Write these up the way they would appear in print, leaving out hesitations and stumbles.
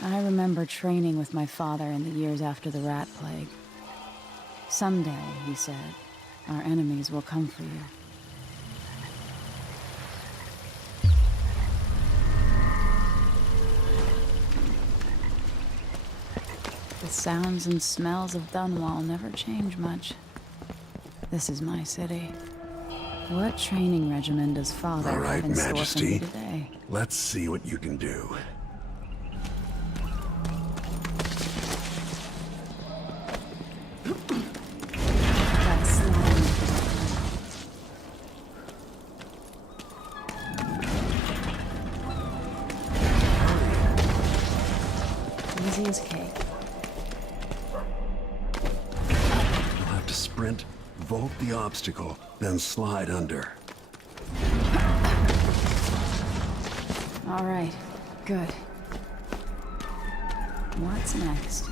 I remember training with my father in the years after the rat plague. Someday, he said, our enemies will come for you. The sounds and smells of Dunwall never change much. This is my city. What training regimen does Father All right, have in store for me Majesty. today? Let's see what you can do. Easy as cake. You'll have to sprint, vault the obstacle, then slide under. All right, good. What's next?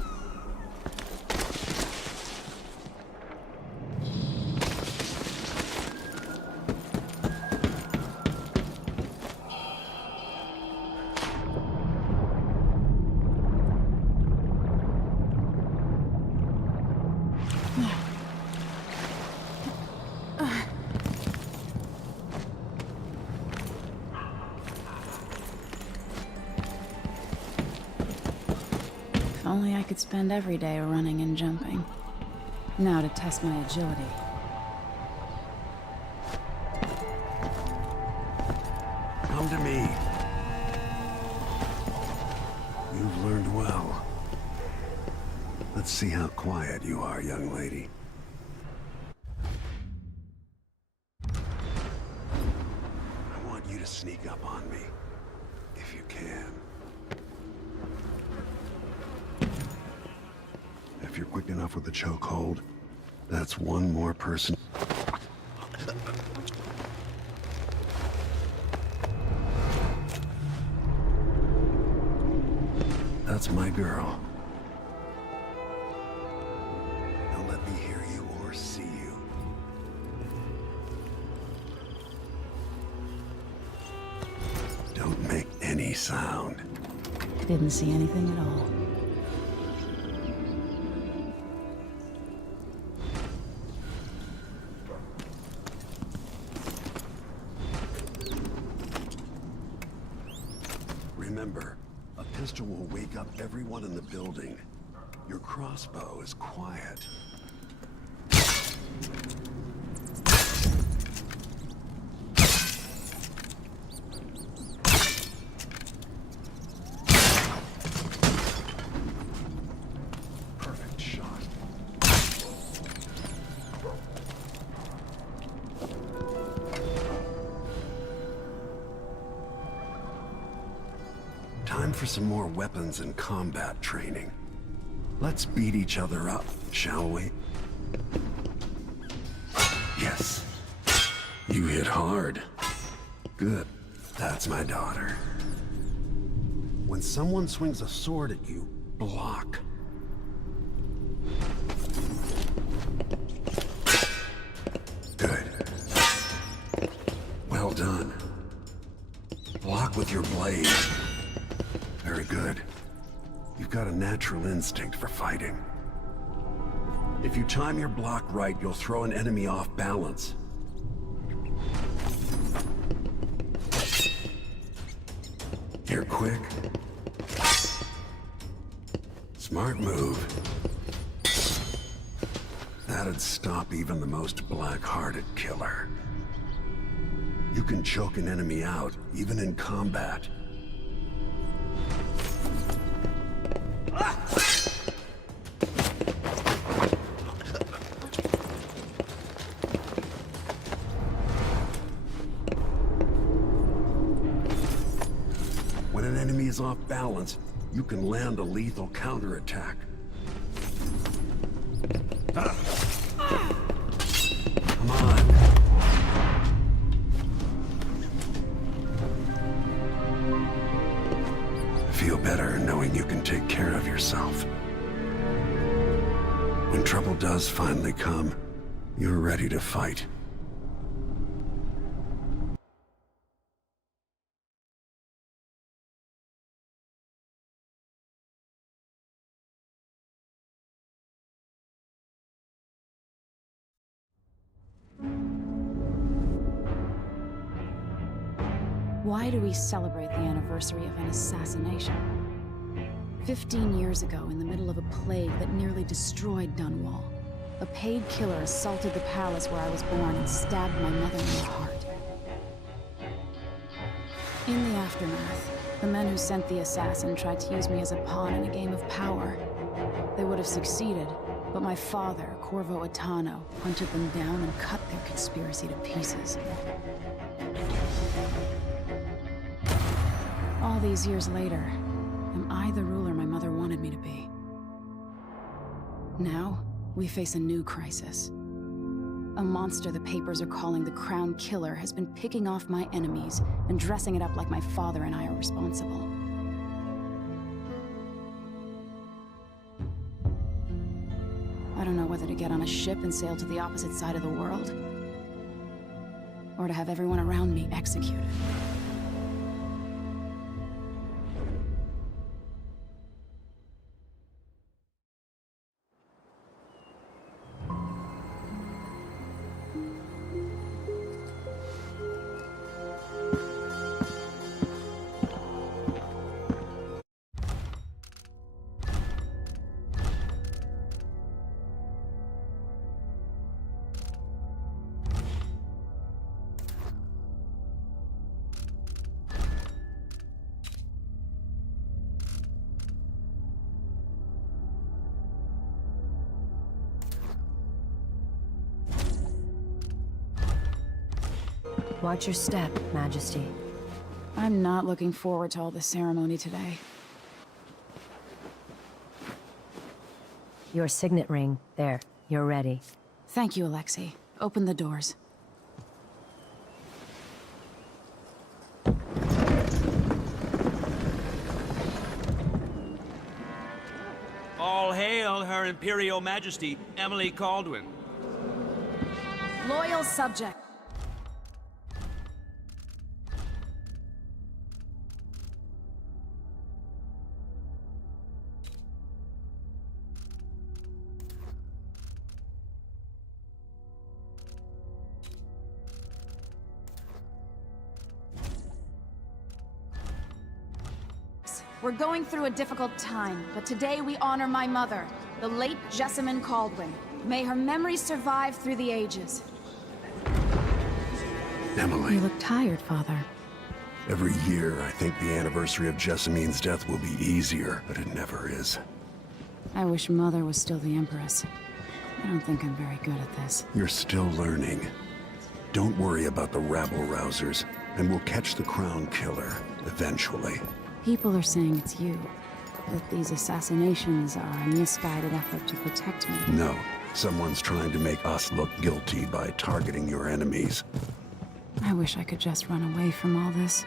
If only I could spend every day running and jumping. Now to test my agility. Come to me. You've learned well. Let's see how quiet you are, young lady. I want you to sneak up on me, if you can. If you're quick enough with the chokehold, that's one more person. That's my girl. Don't let me hear you or see you. Don't make any sound. Didn't see anything at all. Remember, a pistol will wake up everyone in the building. Your crossbow is quiet. Perfect shot. Time for some more weapons and combat training. Let's beat each other up, shall we? Yes. You hit hard. Good. That's my daughter. When someone swings a sword at you, block. Good. Well done. Block with your blade. Very good. You've got a natural instinct for fighting. If you time your block right, you'll throw an enemy off balance. You're quick. Smart move. That'd stop even the most black-hearted killer. You can choke an enemy out, even in combat. When an enemy is off balance, you can land a lethal counterattack. Come on. Feel better knowing you can take care of yourself. When trouble does finally come, you're ready to fight. Why do we celebrate the anniversary of an assassination? 15 years ago, in the middle of a plague that nearly destroyed Dunwall, a paid killer assaulted the palace where I was born and stabbed my mother in the heart. In the aftermath, the men who sent the assassin tried to use me as a pawn in a game of power. They would have succeeded, but my father, Corvo Аттano, hunted them down and cut their conspiracy to pieces. All these years later, am I the ruler my mother wanted me to be? Now, we face a new crisis. A monster the papers are calling the Crown Killer has been picking off my enemies and dressing it up like my father and I are responsible. I don't know whether to get on a ship and sail to the opposite side of the world, or to have everyone around me executed. Watch your step, Majesty. I'm not looking forward to all the ceremony today. Your signet ring. There. You're ready. Thank you, Alexei. Open the doors. All hail Her Imperial Majesty, Emily Colduin. Loyal subject. We're going through a difficult time, but today we honor my mother, the late Jessamine Colduin. May her memory survive through the ages. Emily. You look tired, Father. Every year, I think the anniversary of Jessamine's death will be easier, but it never is. I wish Mother was still the Empress. I don't think I'm very good at this. You're still learning. Don't worry about the rabble-rousers, and we'll catch the Crown Killer, eventually. People are saying it's you. That these assassinations are a misguided effort to protect me. No. Someone's trying to make us look guilty by targeting your enemies. I wish I could just run away from all this.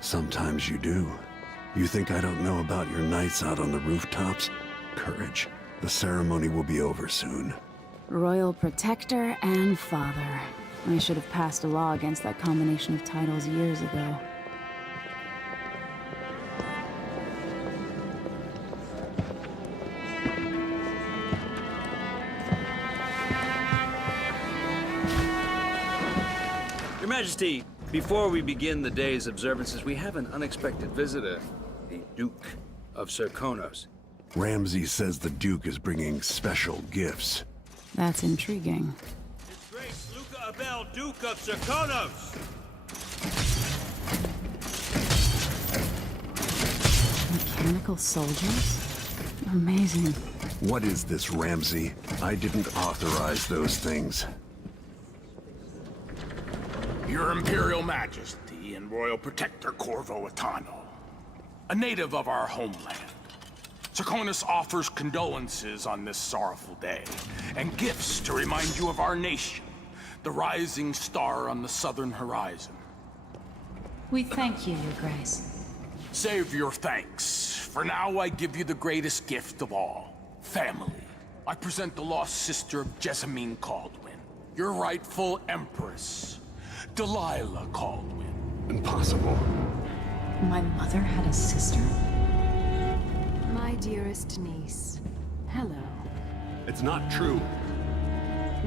Sometimes you do. You think I don't know about your nights out on the rooftops? Courage. The ceremony will be over soon. Royal Protector and Father. I should have passed a law against that combination of titles years ago. Your Majesty, before we begin the day's observances, we have an unexpected visitor, the Duke of Serkonos. Ramsay says the Duke is bringing special gifts. That's intriguing. His Grace Luca Abel, Duke of Serkonos! Mechanical soldiers? Amazing. What is this, Ramsay? I didn't authorize those things. Your Imperial Majesty and Royal Protector Corvo Аттano, a native of our homeland. Serkonos offers condolences on this sorrowful day, and gifts to remind you of our nation, the rising star on the southern horizon. We thank you, Your Grace. Save your thanks. For now, I give you the greatest gift of all, family. I present the lost sister of Jessamine Colduin, your rightful Empress, Delilah Colduin. Impossible. My mother had a sister? My dearest niece, hello. It's not true.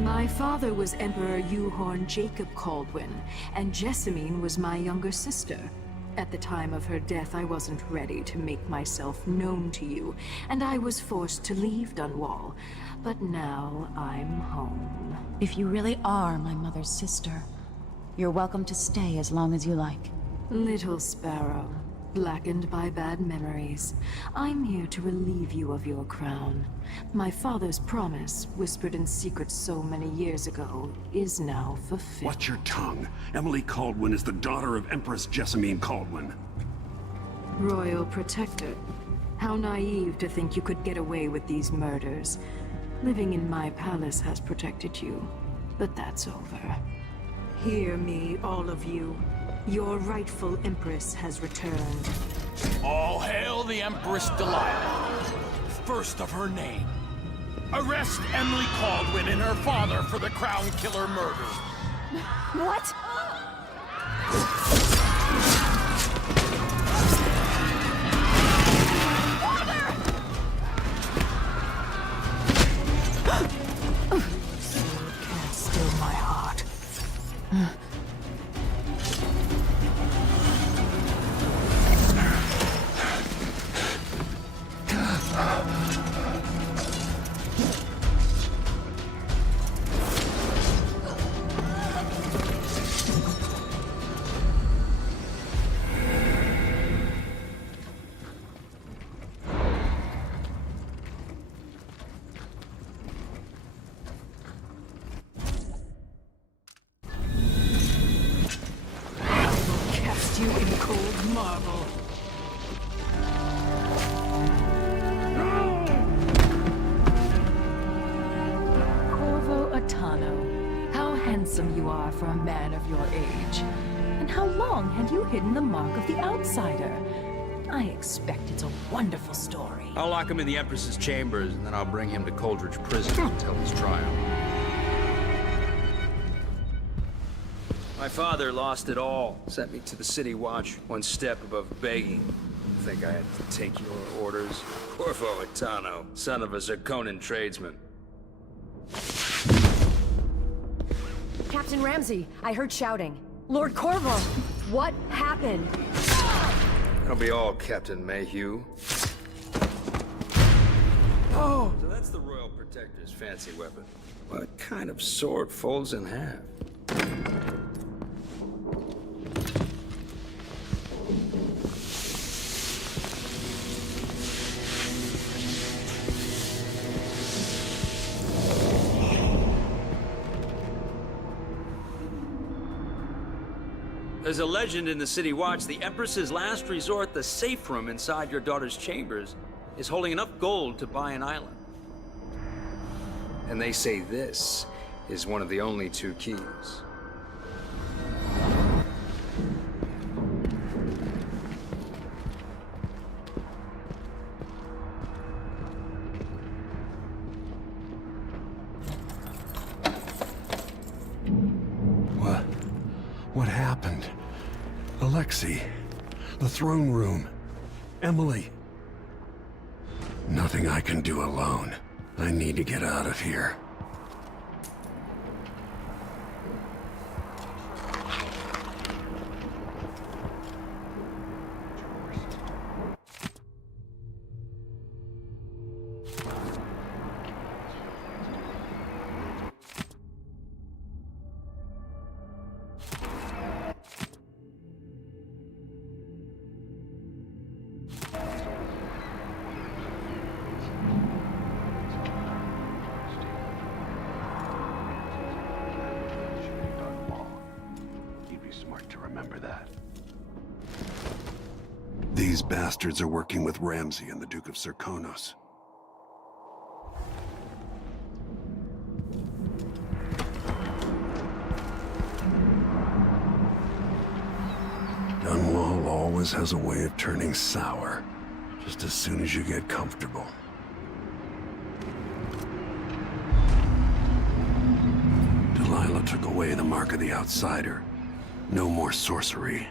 My father was Emperor Yuhorn Jacob Kaldwin, and Jessamine was my younger sister. At the time of her death, I wasn't ready to make myself known to you, and I was forced to leave Dunwall. But now I'm home. If you really are my mother's sister, you're welcome to stay as long as you like. Little Sparrow, blackened by bad memories, I'm here to relieve you of your crown. My father's promise, whispered in secret so many years ago, is now fulfilled. Watch your tongue. Emily Colduin is the daughter of Empress Jessamine Colduin. Royal Protector. How naive to think you could get away with these murders. Living in my palace has protected you, but that's over. Hear me, all of you. Your rightful Empress has returned. All hail the Empress Delilah, first of her name. Arrest Emily Colduin and her father for the Crown Killer murder. What? Can't still my heart. You in cold marble. Corvo Аттano, how handsome you are for a man of your age. And how long have you hidden the mark of the outsider? I expect it's a wonderful story. I'll lock him in the Empress's chambers, and then I'll bring him to Coldridge Prison until his trial. My father lost it all. Sent me to the City Watch, one step above begging. I think I had to take your orders. Corvo Аттano, son of a Zirconan tradesman. Captain Ramsey, I heard shouting. Lord Corvo, what happened? That'll be all, Captain Mayhew. Oh! So that's the Royal Protector's fancy weapon. What kind of sword folds in half? There's a legend in the City Watch, the Empress's last resort, the safe room inside your daughter's chambers, is holding enough gold to buy an island. And they say this is one of the only two keys. What happened? Alexei, the throne room, Emily. Nothing I can do alone. I need to get out of here. These bastards are working with Ramsey and the Duke of Serkonos. Dunwall always has a way of turning sour, just as soon as you get comfortable. Delilah took away the mark of the outsider. No more sorcery.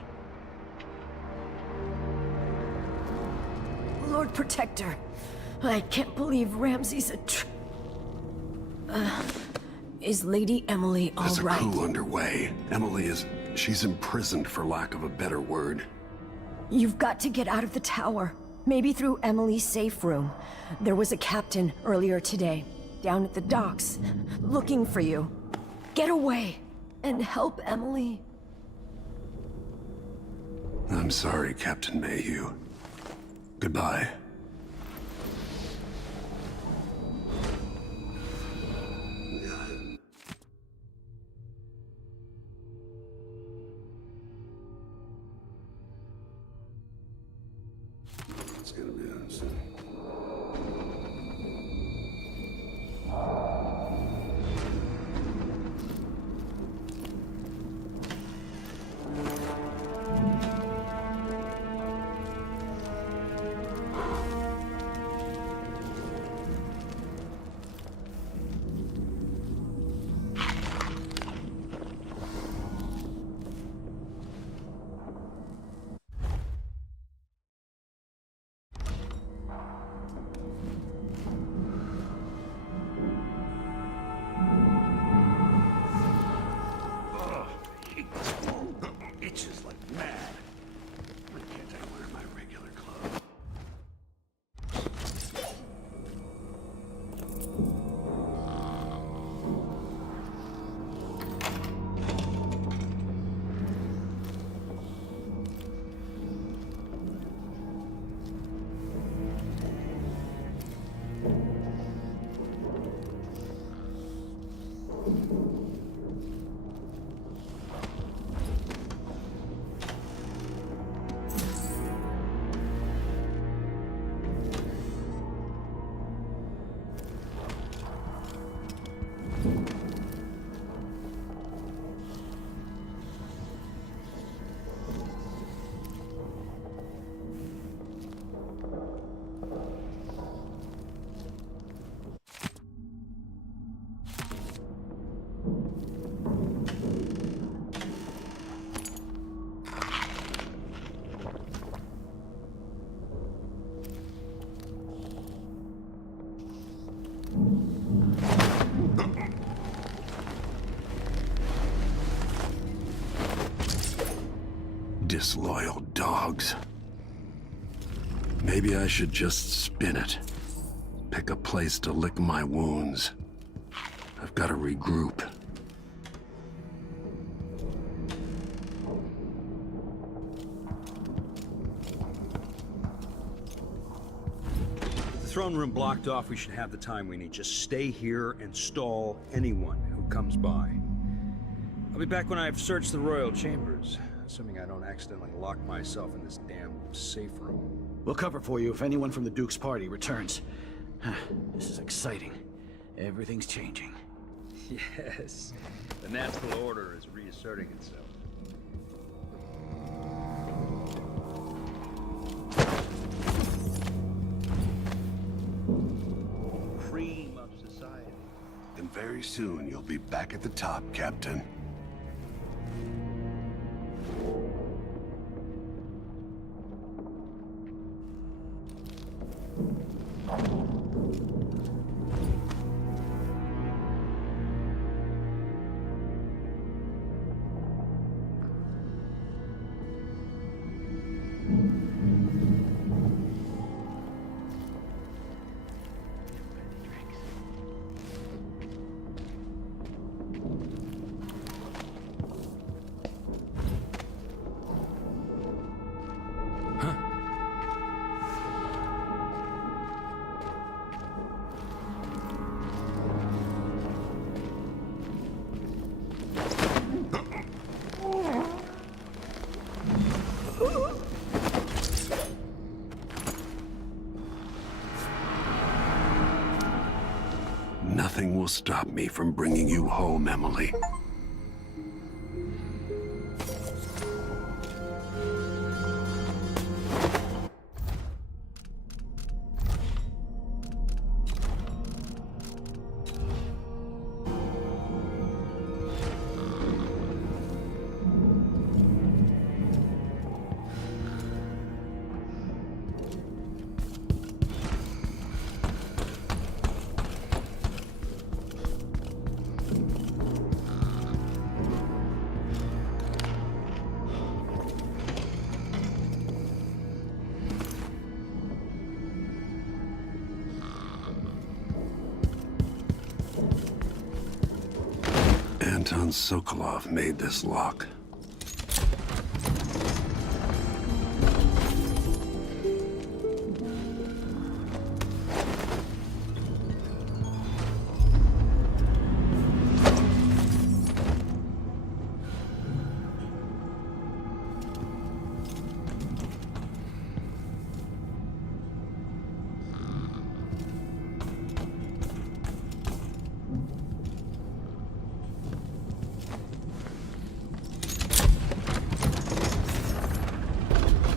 Lord Protector, I can't believe Ramsey's Is Lady Emily all There's a right? coup underway. She's imprisoned for lack of a better word. You've got to get out of the tower. Maybe through Emily's safe room. There was a captain earlier today, down at the docks, looking for you. Get away and help Emily. I'm sorry, Captain Mayhew. Goodbye. It's gonna be soon. Itches like mad. Why can't I wear my regular clothes? Disloyal dogs. Maybe I should just spin it. Pick a place to lick my wounds. I've got to regroup. The throne room blocked off, we should have the time we need. Just stay here and stall anyone who comes by. I'll be back when I've searched the royal chambers. Assuming I don't accidentally lock myself in this damn safe room. We'll cover for you if anyone from the Duke's party returns. This is exciting. Everything's changing. Yes, the natural order is reasserting itself. Cream of society. And very soon you'll be back at the top, Captain. Nothing will stop me from bringing you home, Emily. Ivan Sokolov made this lock.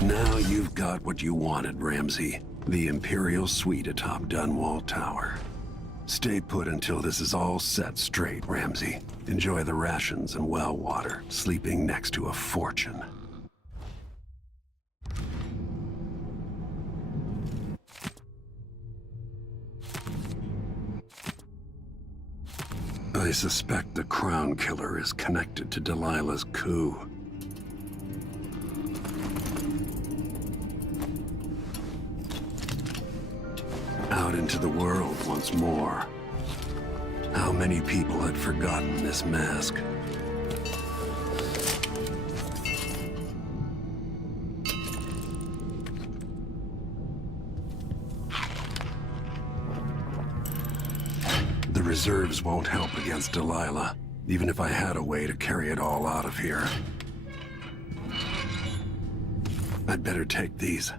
Now you've got what you wanted, Ramsey. The Imperial Suite atop Dunwall Tower. Stay put until this is all set straight, Ramsey. Enjoy the rations and well water, sleeping next to a fortune. I suspect the Crown Killer is connected to Delilah's coup. Out into the world once more. How many people had forgotten this mask? The reserves won't help against Delilah, even if I had a way to carry it all out of here. I'd better take these.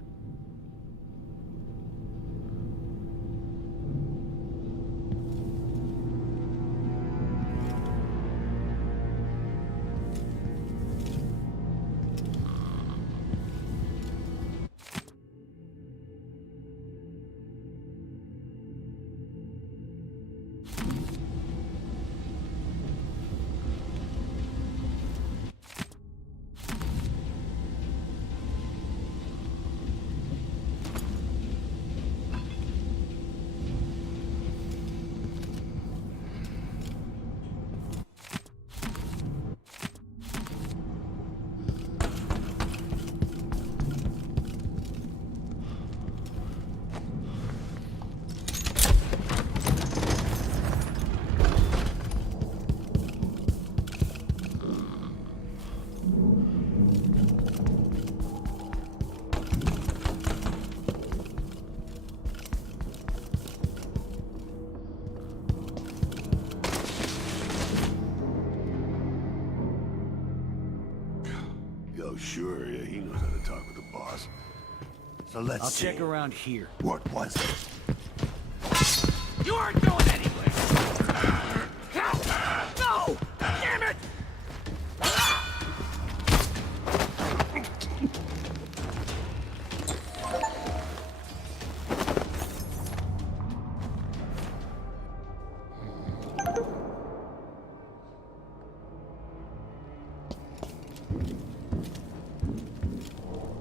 Sure, yeah, he knows how to talk with the boss. So let's see. I'll check around here. What was it? You aren't going anywhere! No! Damn it!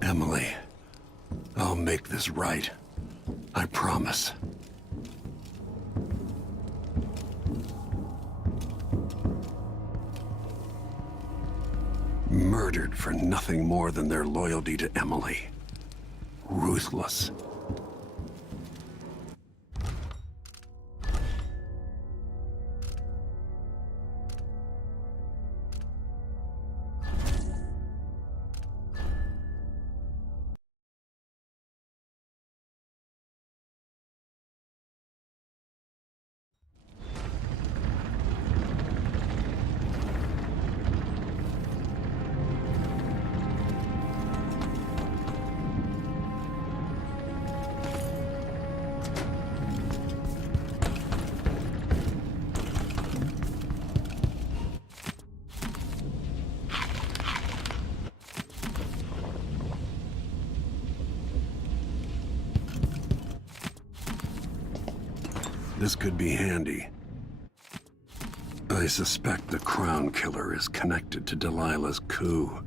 Emily, I'll make this right. I promise. Murdered for nothing more than their loyalty to Emily. Ruthless. This could be handy. I suspect the Crown Killer is connected to Delilah's coup.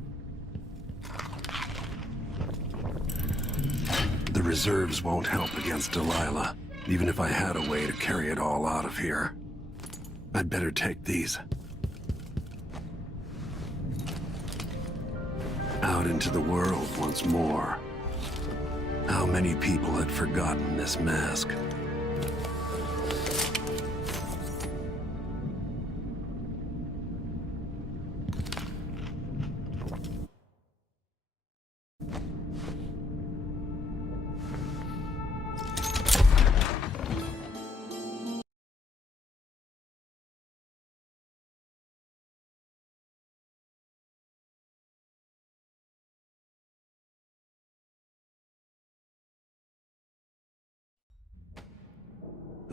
The reserves won't help against Delilah, even if I had a way to carry it all out of here. I'd better take these. Out into the world once more. How many people had forgotten this mask?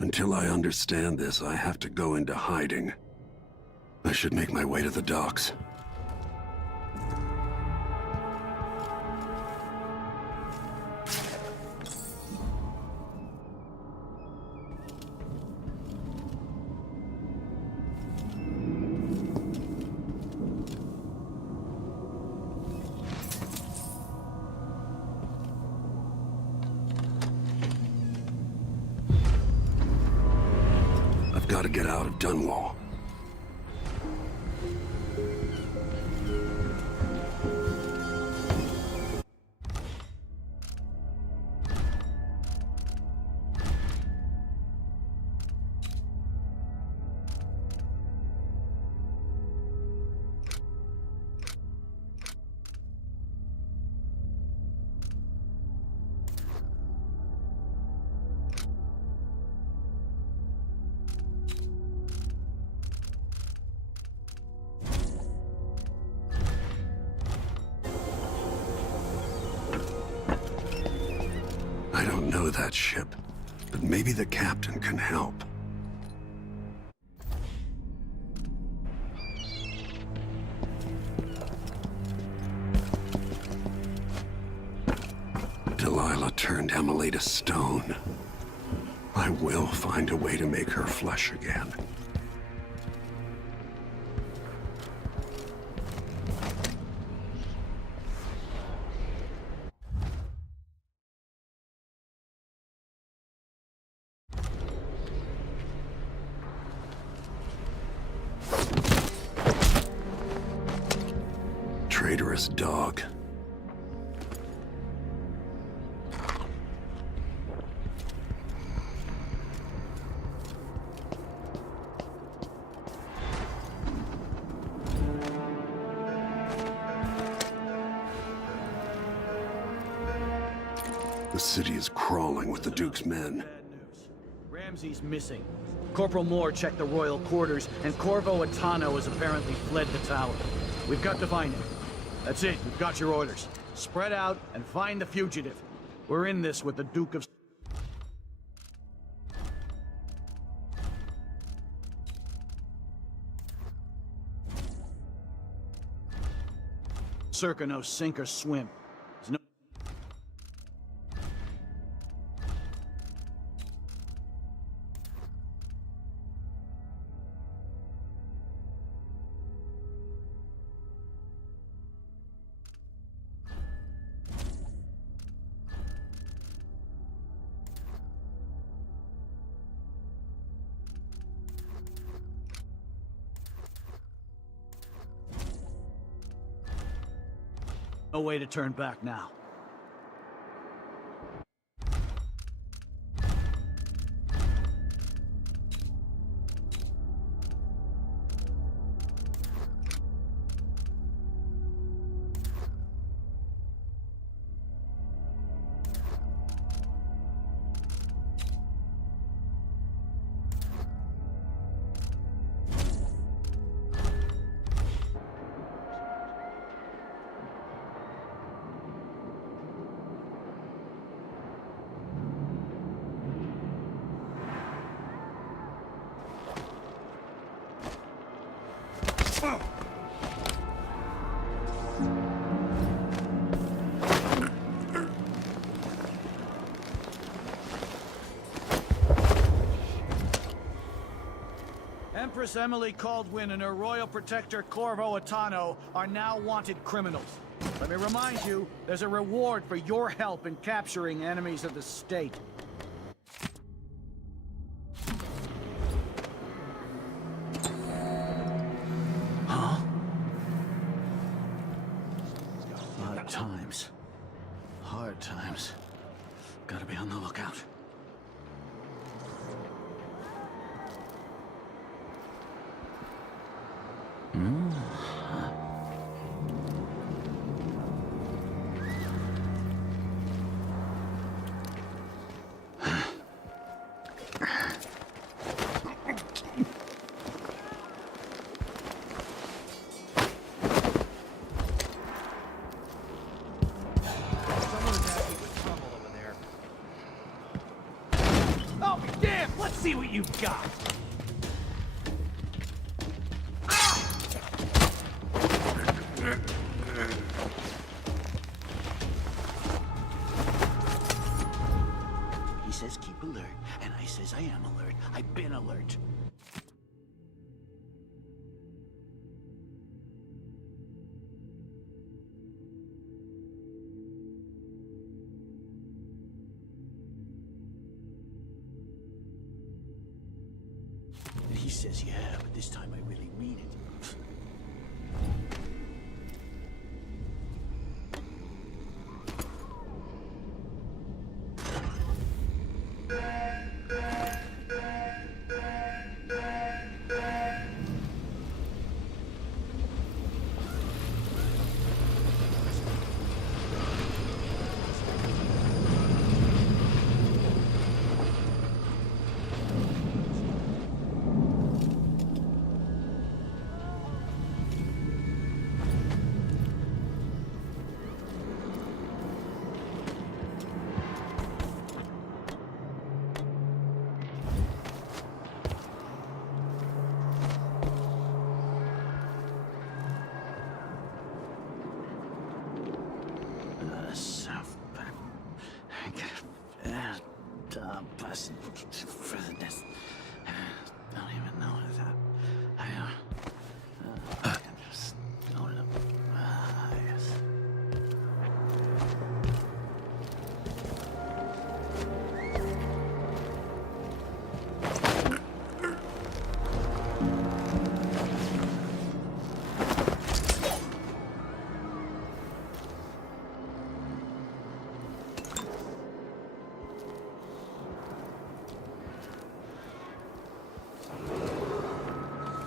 Until I understand this, I have to go into hiding. I should make my way to the docks. I've got to get out of Dunwall. I don't know that ship, but maybe the captain can help. Delilah turned Emily to stone. I will find a way to make her flesh again. Traitorous dog. The city is crawling with the Duke's men. Bad news. Ramsey's missing. Corporal Moore checked the royal quarters, and Corvo Аттano has apparently fled the tower. We've got to find him. That's it. We've got your orders. Spread out and find the fugitive. We're in this with the Duke of... Circa no sink or swim. There's no... No way to turn back now. Empress Emily Coldwin and her royal protector Corvo Аттано are now wanted criminals. Let me remind you, there's a reward for your help in capturing enemies of the state. Huh? Hard times. Hard times. Gotta be on the lookout. I'll be damned! Let's see what you've got! He says keep alert, and I says I am alert. I've been alert. He says, yeah, but this time I really mean it. Don't even know that. Just going up. Yes.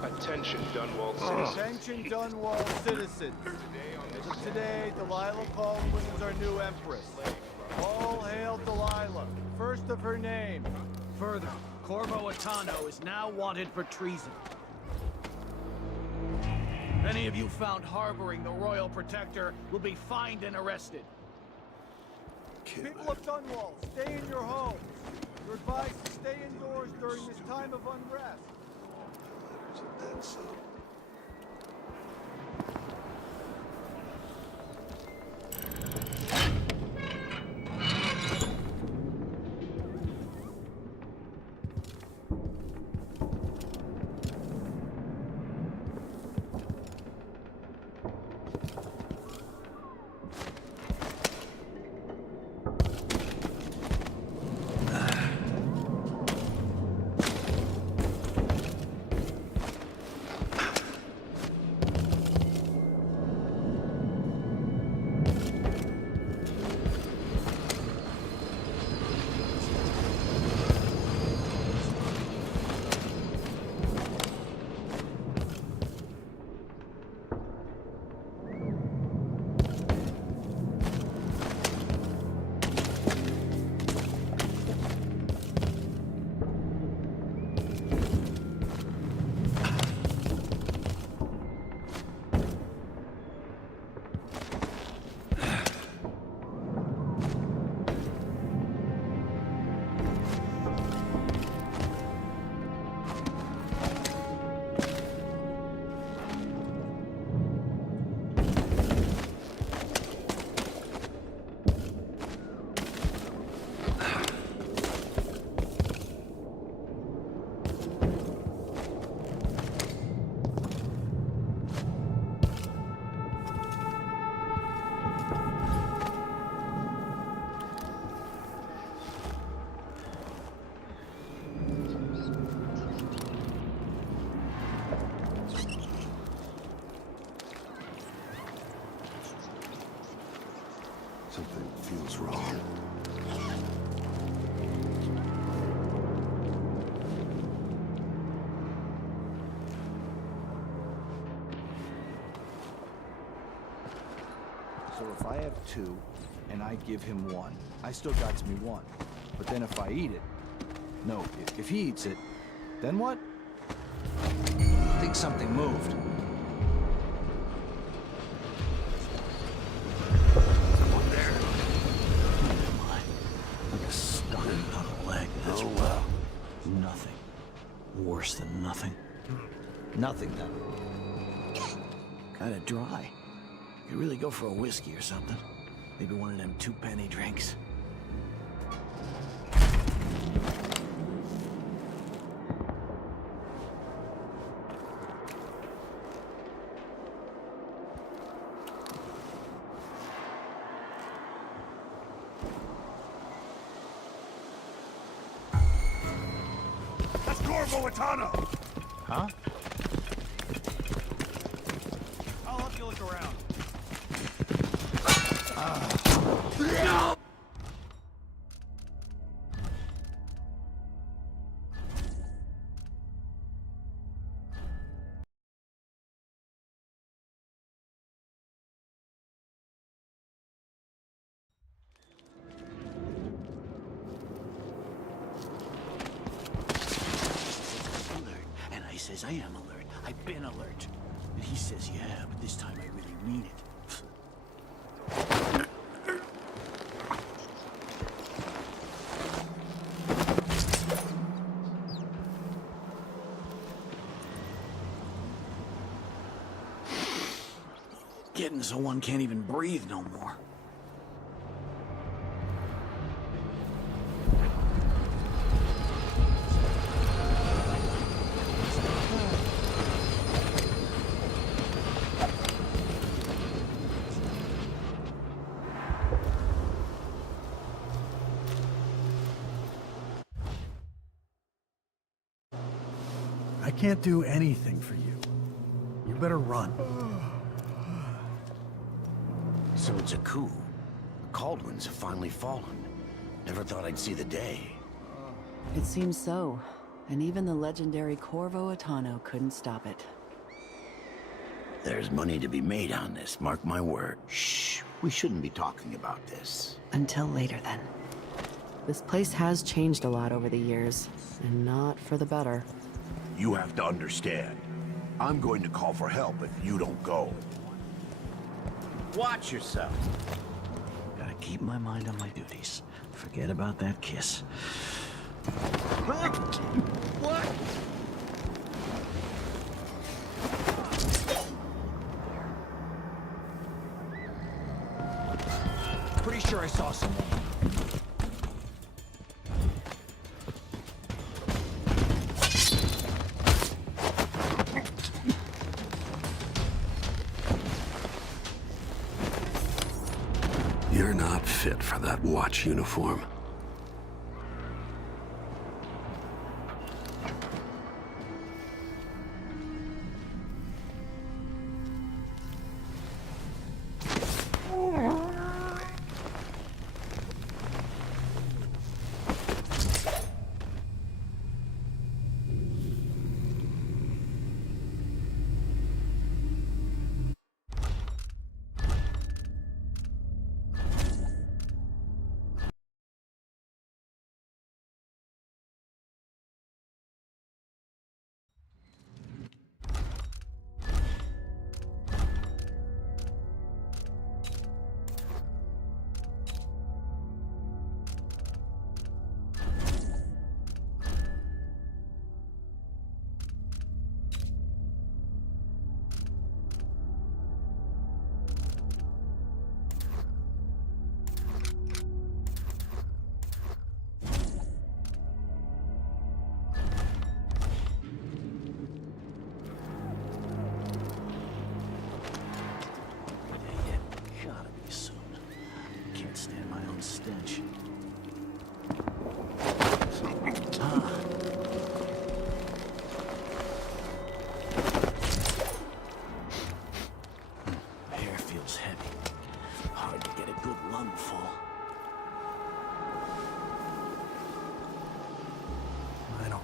Attention, Dunwall citizens. Attention, Dunwall citizens. As of today, Delilah Baldwin is our new empress. All hail Delilah, first of her name. Further, Corvo Аттano is now wanted for treason. Any of you found harboring the Royal Protector will be fined and arrested. People of Dunwall, stay in your homes. You're advised to stay indoors during this time of unrest. Something feels wrong. So if I have 2, and I give him 1, I still got me 1. But then if I eat it... No, if he eats it, then what? I think something moved. Someone there. Never mind. I'm just stuck on a leg. That's well. Nothing. Worse than nothing. Nothing, then. Kinda dry. You really go for a whiskey or something. Maybe one of them 2-penny drinks. That's Corvo Аттано! Huh? I'll help you look around. And I says I am alert. I've been alert. And he says, yeah, but this time I really mean it. Getting so one can't even breathe no more. I can't do anything for you. You better run. So it's a coup. The Kaldwins have finally fallen. Never thought I'd see the day. It seems so. And even the legendary Corvo Аттano couldn't stop it. There's money to be made on this, mark my word. Shh, we shouldn't be talking about this. Until later, then. This place has changed a lot over the years, and not for the better. You have to understand. I'm going to call for help if you don't go. Watch yourself. Gotta keep my mind on my duties. Forget about that kiss. What? Pretty sure I saw someone. You're not fit for that watch uniform.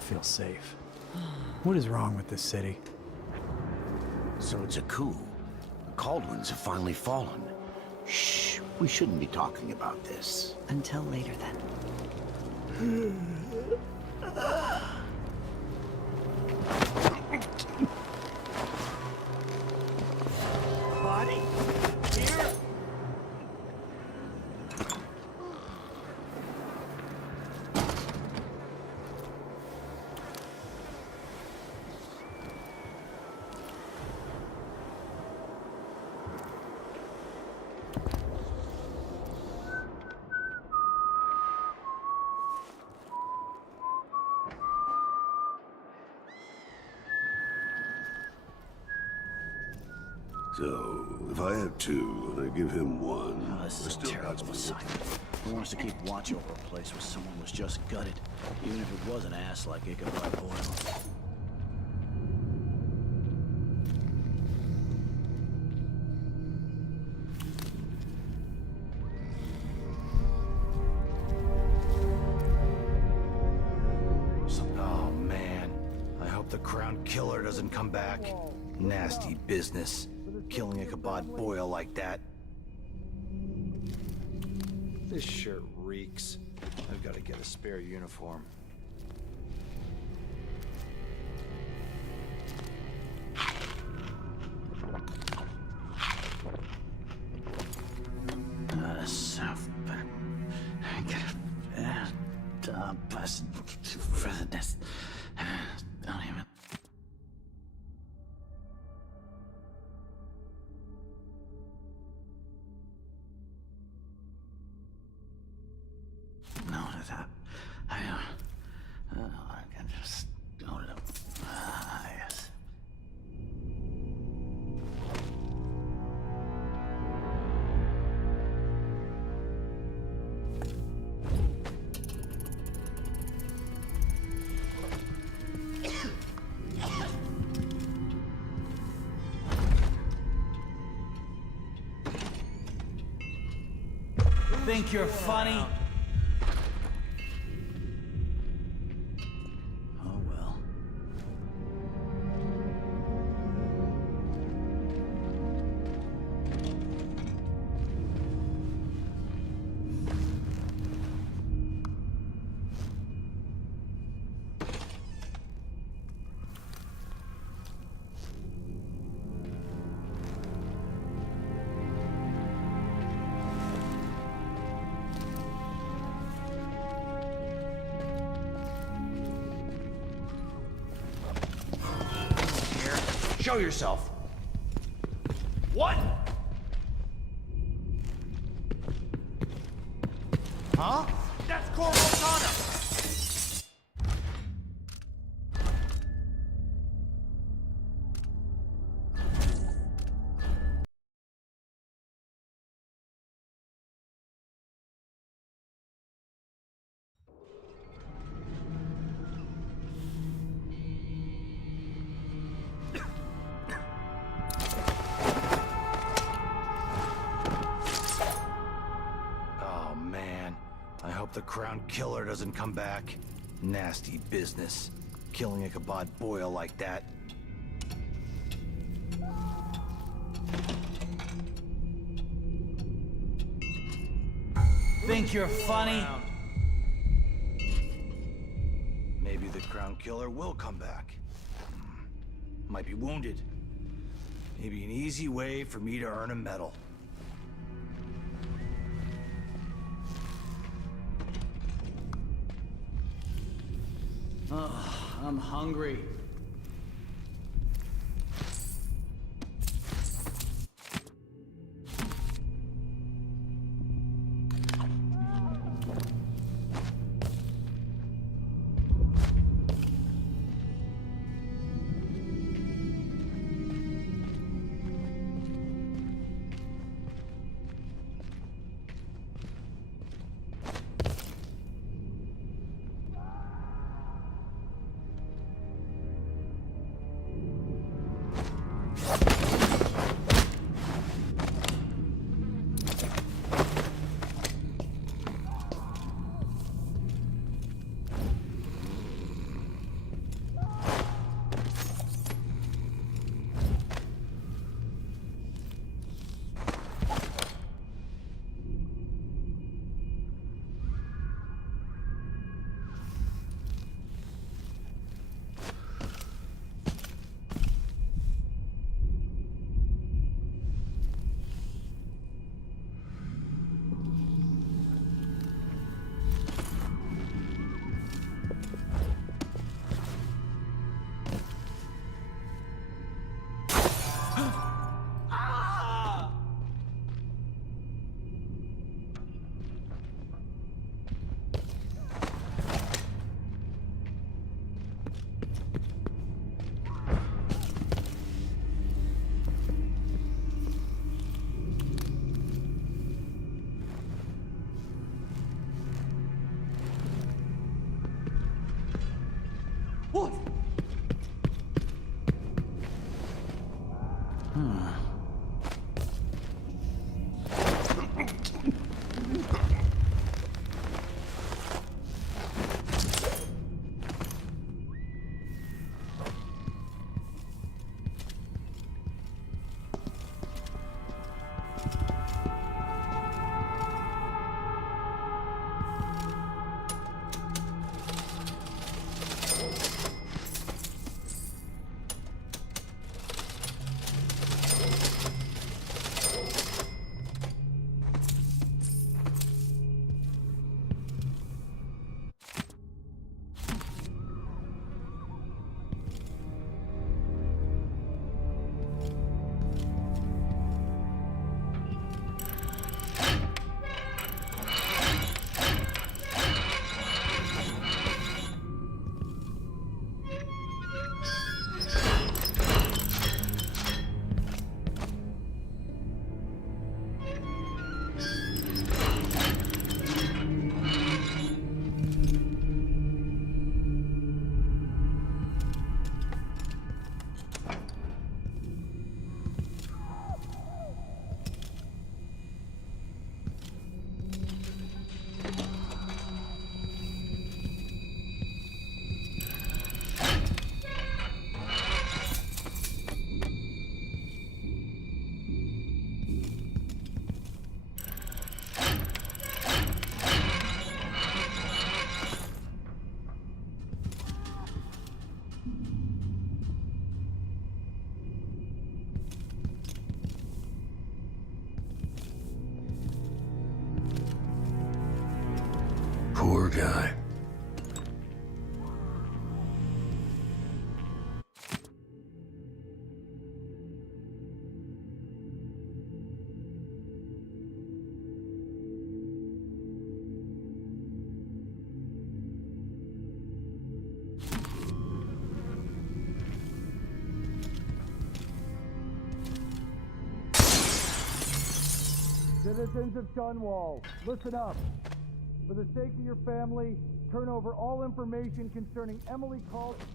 Feel safe. What is wrong with this city? So it's a coup. The Kaldwins have finally fallen. Shh, we shouldn't be talking about this. Until later, then. Body? Here? So, if I have two, and I give him one, Oh, this is a terrible assignment. They want us to keep watch over a place where someone was just gutted, even if it was an ass like Ichabod Boyle. Oh man, I hope the Crown Killer doesn't come back. Nasty business, killing Ichabod Boyle like that. This shirt reeks. I've got to get a spare uniform. Don't even. No, I can just go to. Yes. Think you're funny? Oh well. Show yourself. What? Huh? That's Corvo Аттано! The Crown Killer doesn't come back. Nasty business. Killing Ichabod Boyle like that. Think you're funny? Maybe the Crown Killer will come back. Might be wounded. Maybe an easy way for me to earn a medal. I'm hungry. What? Poor guy. Citizens of Dunwall, listen up. For the sake of your family, turn over all information concerning Emily Coldwin.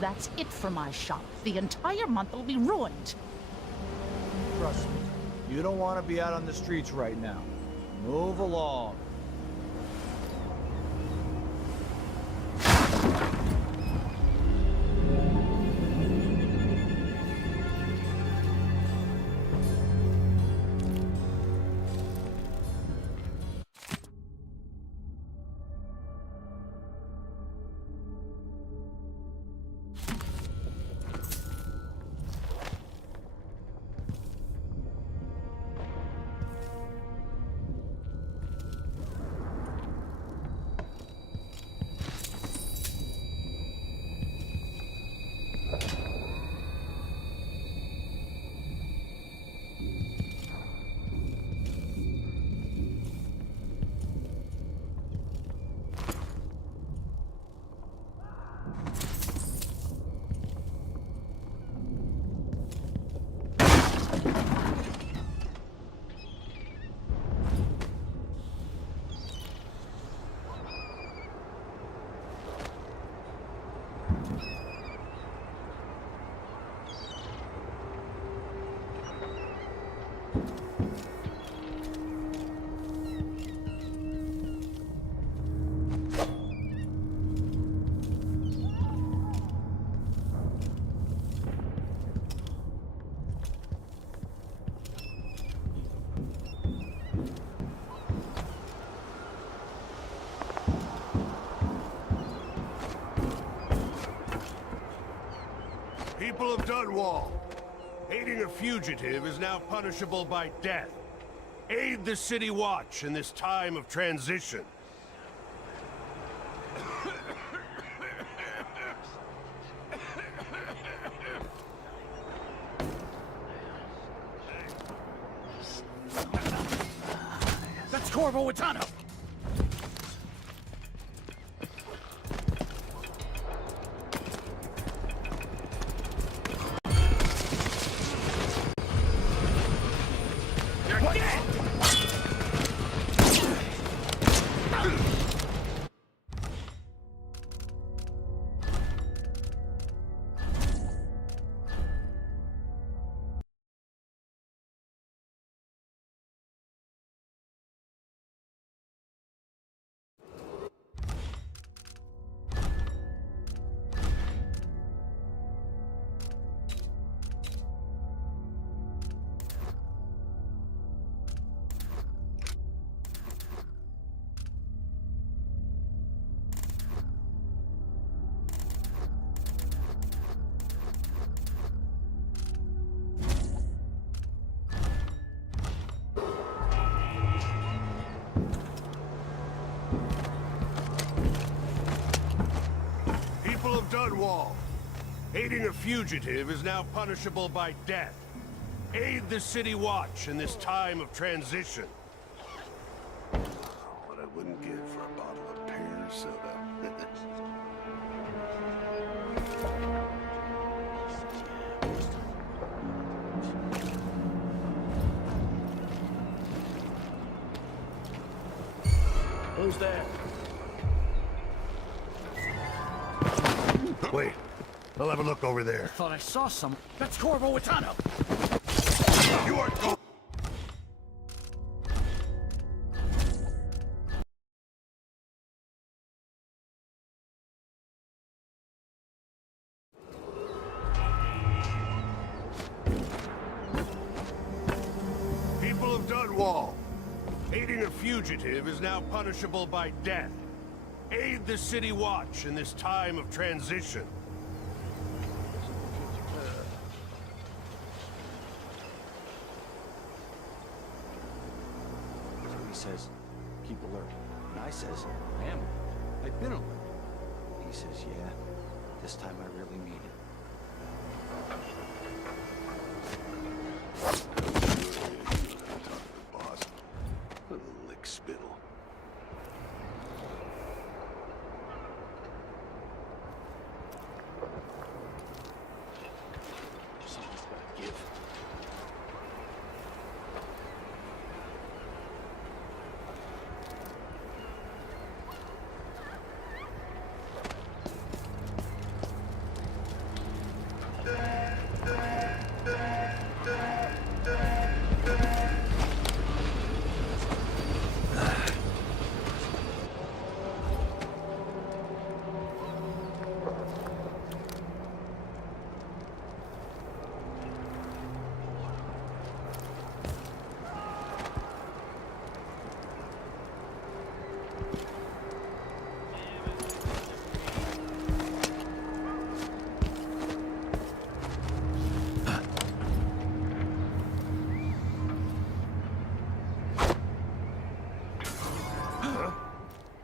That's it for my shop. The entire month will be ruined. Trust me, you don't want to be out on the streets right now. Move along. People of Dunwall, aiding a fugitive is now punishable by death. Aid the City Watch in this time of transition. That's Corvo Аттano! People of Dunwall, aiding a fugitive is now punishable by death. Aid the City Watch in this time of transition. What I wouldn't give for a bottle of pear soda. Who's there? Wait, I'll have a look over there. Thought I saw some. That's Corvo Аттano! You are... People of Dunwall, aiding a fugitive is now punishable by death. Aid the City Watch in this time of transition. So he says, keep alert. And I says, I am. I've been alert. He says, yeah, this time I really mean it. Boss, little lick spittle. Something's gotta give.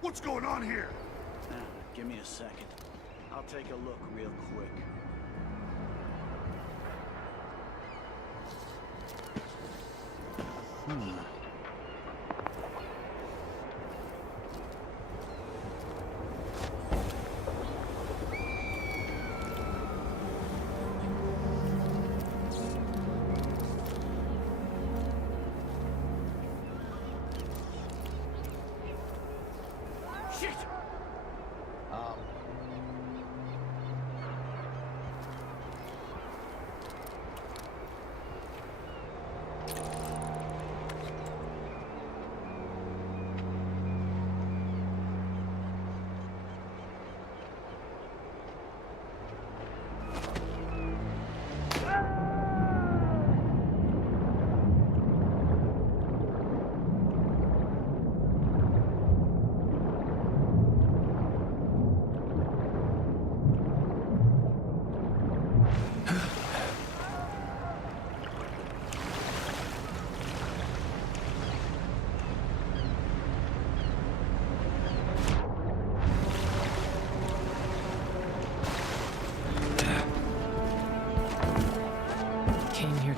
What's going on here? Give me a second. I'll take a look real quick. Shit!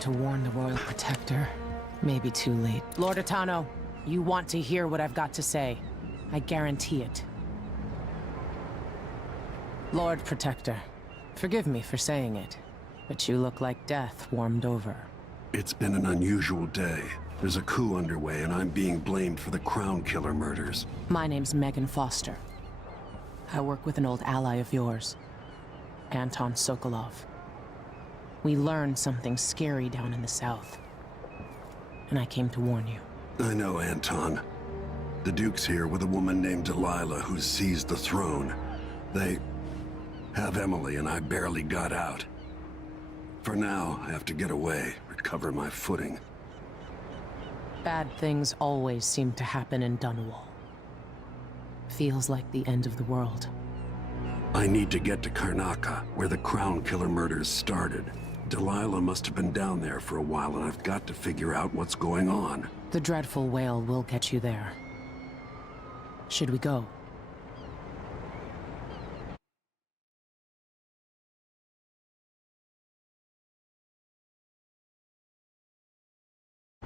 to warn the Royal Protector. Maybe too late. Lord Аттано, you want to hear what I've got to say. I guarantee it. Lord Protector, forgive me for saying it, but you look like death warmed over. It's been an unusual day. There's a coup underway and I'm being blamed for the Crown Killer murders. My name's Megan Foster. I work with an old ally of yours, Anton Sokolov. We learned something scary down in the south, and I came to warn you. I know, Anton. The Duke's here with a woman named Delilah who's seized the throne. They have Emily and I barely got out. For now, I have to get away, recover my footing. Bad things always seem to happen in Dunwall. Feels like the end of the world. I need to get to Karnaca, where the Crown Killer murders started. Delilah must have been down there for a while, and I've got to figure out what's going on. The dreadful whale will get you there. Should we go?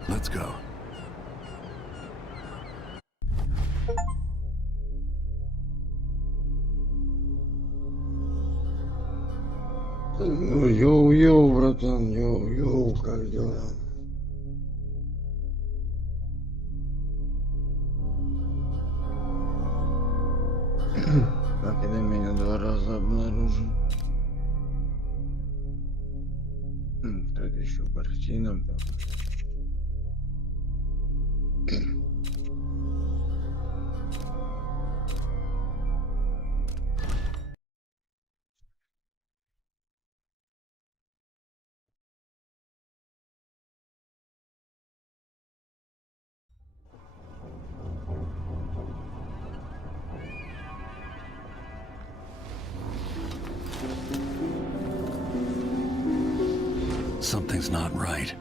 Let's go. Йоу-йоу, братан, йоу-йоу, как дела? Как ты меня 2 раза обнаружил? Тут еще картина. Something's not right,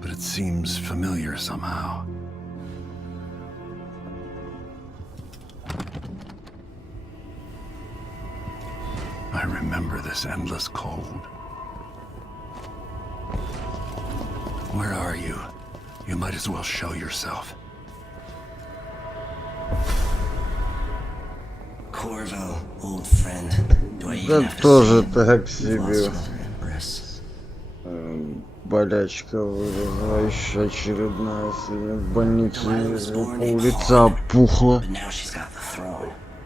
but it seems familiar somehow. I remember this endless cold. Where are you? You might as well show yourself. Corvo, old friend. Do I even have to тоже say it? так We've себе. lost another empress. Болячка вызывающая очередная. Сегодня в больнице пол лица опухло.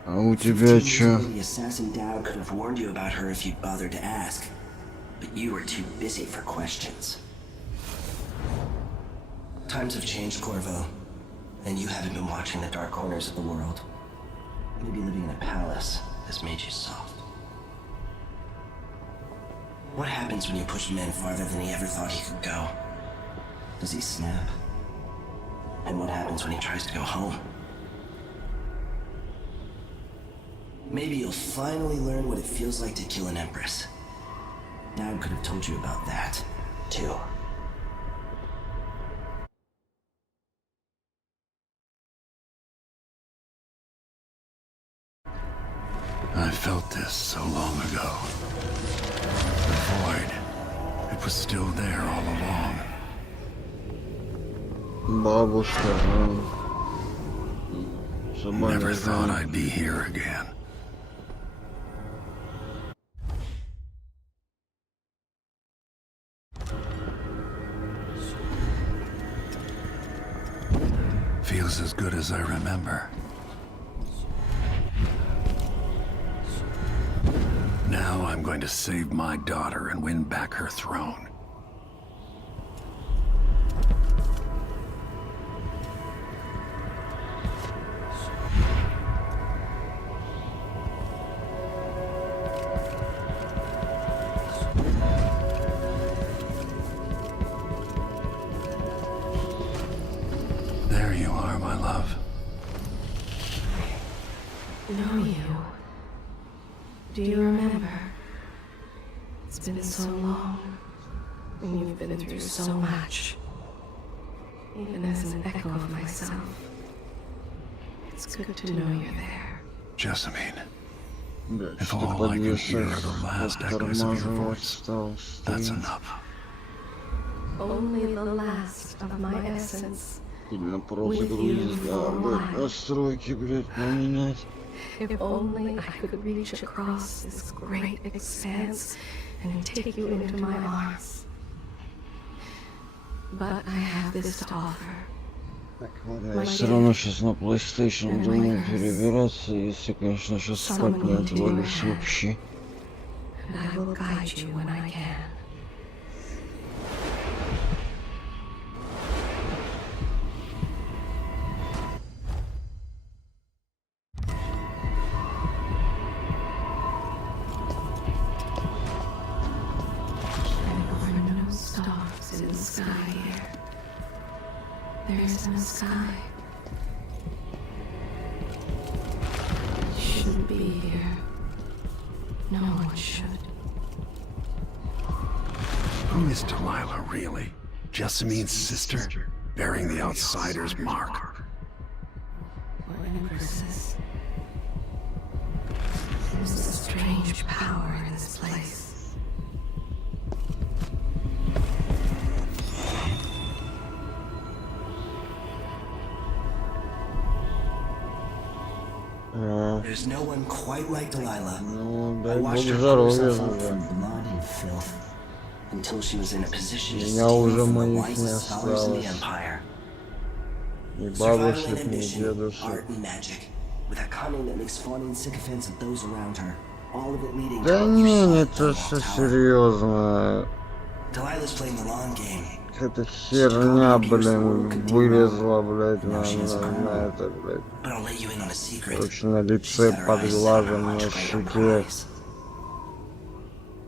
А у тебя чё? The assassin Dowd could have warned you about her if you'd bothered to ask, but you were too busy for questions. Times have changed, Corvo, and you haven't been watching the dark corners of the world. Maybe living in a palace has made you soft. What happens when you push a man farther than he ever thought he could go? Does he snap? And what happens when he tries to go home? Maybe you'll finally learn what it feels like to kill an empress. Dad could have told you about that, too. I felt this so long ago. The void. It was still there all along. Бабушка, Never thought I'd be here again. Feels as good as I remember. Now I'm going to save my daughter and win back her throne. There you are, my love. Know you. Do you remember? It's been so long, and you've been through so much. Even as an echo of myself, it's good to know you're there. Jessamine, if all I can hear are the last echoes of your voice, that's enough. Only the last of my essence. Сильно прозагрузить, да, блядь, настройки, блядь, поменять. If only I could reach across this great expanse and take you into my arms. But I have this to offer. Я все равно сейчас на PlayStation думаю перебираться, если, конечно, сейчас спать не отвалюсь вообще. And I will guide you when I can. Stars in the sky here. There is no sky. It shouldn't be here. No one should. Who is Delilah, really? Jessamine's sister, bearing the outsider's mark. We're empresses. There's a strange power in this place. There's no one quite like Delilah. Ну, I дай бог watched her pull здоровья, herself up да. from blood and filth until she was in a position to Меня steal уже from the моих не wisest scholars in the осталось. Empire. Ни Survival бабушек, and ни ambition, дедушек. art and magic, with a cunning that makes fawning sycophants of those around her. All of it leading to Да what you не, saw не at то, Dunwall что Tower. серьезно. Delilah's playing the long game. Какая-то херня, блин, вылезла, блядь, на это, блядь. But I'll let you in on a secret. Короче, на лице, под глазом, на щеке.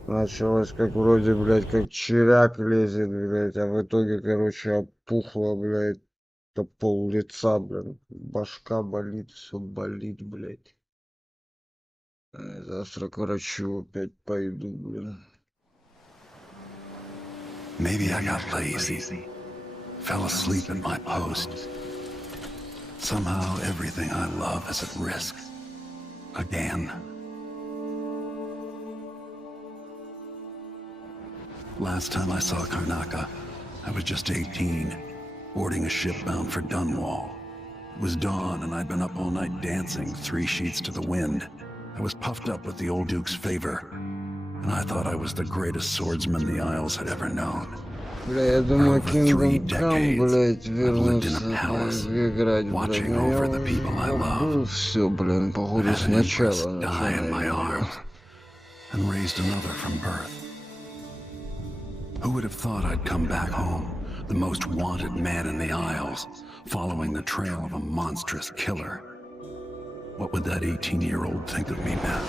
Началось как вроде, блядь, как черяк лезет, блядь, а в итоге, короче, опухло, блядь, до пол лица, блин. Башка болит, все болит, блядь. Завтра к врачу опять пойду, блин. Maybe I got lazy. Fell asleep at my post. Somehow everything I love is at risk. Again. Last time I saw Karnaka, I was just 18, boarding a ship bound for Dunwall. It was dawn and I'd been up all night dancing 3 sheets to the wind. I was puffed up with the old Duke's favor, and I thought I was the greatest swordsman the Isles had ever known. Бля, я думаю, Kingdom Come, блядь, вернуться играть, блядь, но я все, блин, походу сначала начинаю. And raised another from birth. Who would have thought I'd come back home, the most wanted man in the Isles, following the trail of a monstrous killer? What would that 18-year-old think of me now?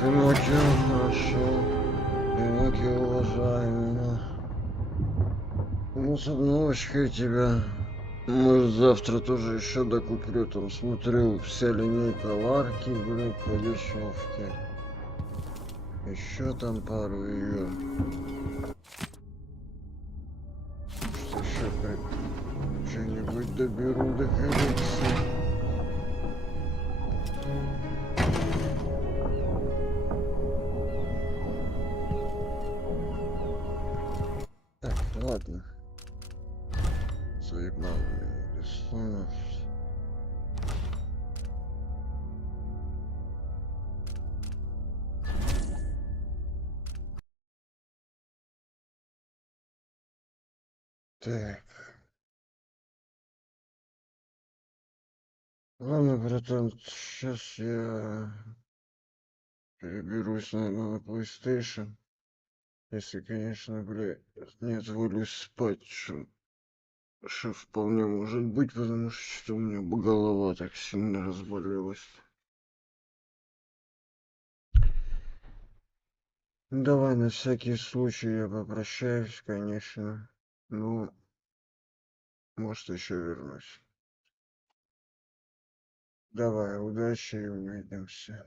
Пиноккио, хорошо. Пиноккио, уважаемый. Ну, с обновочкой тебя. Может, завтра тоже еще докуплю. Там смотрю, вся линейка Ларки, блин, по дешевке. Еще там пару ее. Что еще что-нибудь доберу до коллекции. Ладно. Заебал меня Dishonored. Так. Ладно, братан, сейчас я переберусь, наверное, на PlayStation. Если, конечно, бля, не отвалюсь спать, что вполне может быть, потому что у меня голова так сильно разболелась. Давай на всякий случай я попрощаюсь, конечно. Ну, может, еще вернусь. Давай, удачи и увидимся.